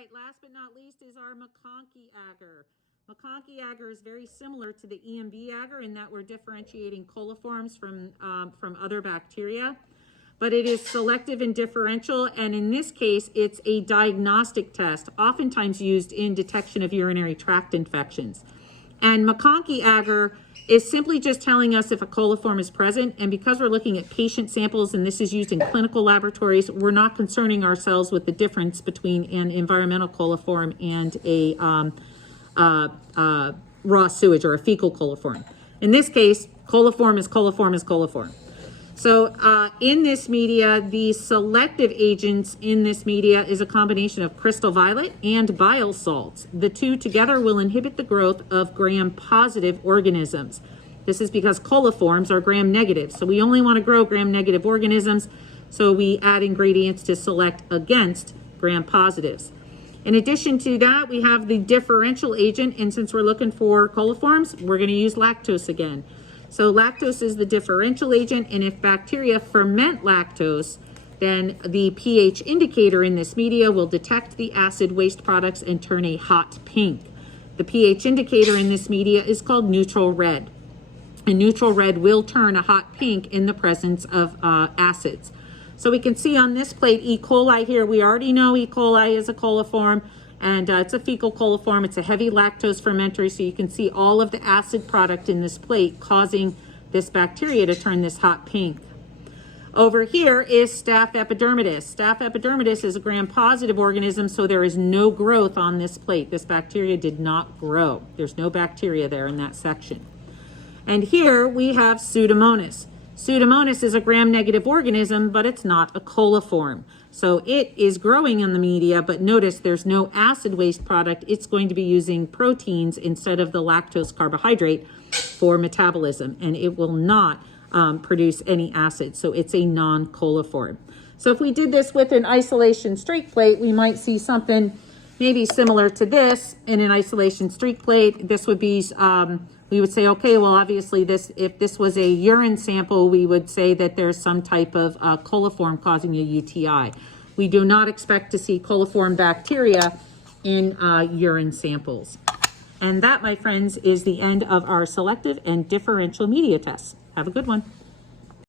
right, last but not least is our McConkey Agar. McConkey Agar is very similar to the EMB agar in that we're differentiating coliforms from other bacteria, but it is selective and differential, and in this case, it's a diagnostic test, oftentimes used in detection of urinary tract infections. And McConkey Agar is simply just telling us if a coliform is present, and because we're looking at patient samples and this is used in clinical laboratories, we're not concerning ourselves with the difference between an environmental coliform and a raw sewage or a fecal coliform. In this case, coliform is coliform is coliform. So in this media, the selective agents in this media is a combination of crystal violet and bile salts. The two together will inhibit the growth of gram-positive organisms. This is because coliforms are gram-negative, so we only want to grow gram-negative organisms, so we add ingredients to select against gram-positives. In addition to that, we have the differential agent, and since we're looking for coliforms, we're going to use lactose again. So lactose is the differential agent, and if bacteria ferment lactose, then the pH indicator in this media will detect the acid waste products and turn a hot pink. The pH indicator in this media is called neutral red. And neutral red will turn a hot pink in the presence of acids. So we can see on this plate E. coli here, we already know E. coli is a coliform, and it's a fecal coliform. It's a heavy lactose fermenter, so you can see all of the acid product in this plate causing this bacteria to turn this hot pink. Over here is Staph Epidermidis. Staph Epidermidis is a gram-positive organism, so there is no growth on this plate. This bacteria did not grow. There's no bacteria there in that section. And here we have Pseudomonas. Pseudomonas is a gram-negative organism, but it's not a coliform. So it is growing in the media, but notice there's no acid waste product. It's going to be using proteins instead of the lactose carbohydrate for metabolism, and it will not produce any acid. So it's a non-coliform. So if we did this with an isolation streak plate, we might see something maybe similar to this in an isolation streak plate. This would be, we would say, okay, well, obviously if this was a urine sample, we would say that there's some type of coliform causing a UTI. We do not expect to see coliform bacteria in urine samples. And that, my friends, is the end of our selective and differential media tests. Have a good one.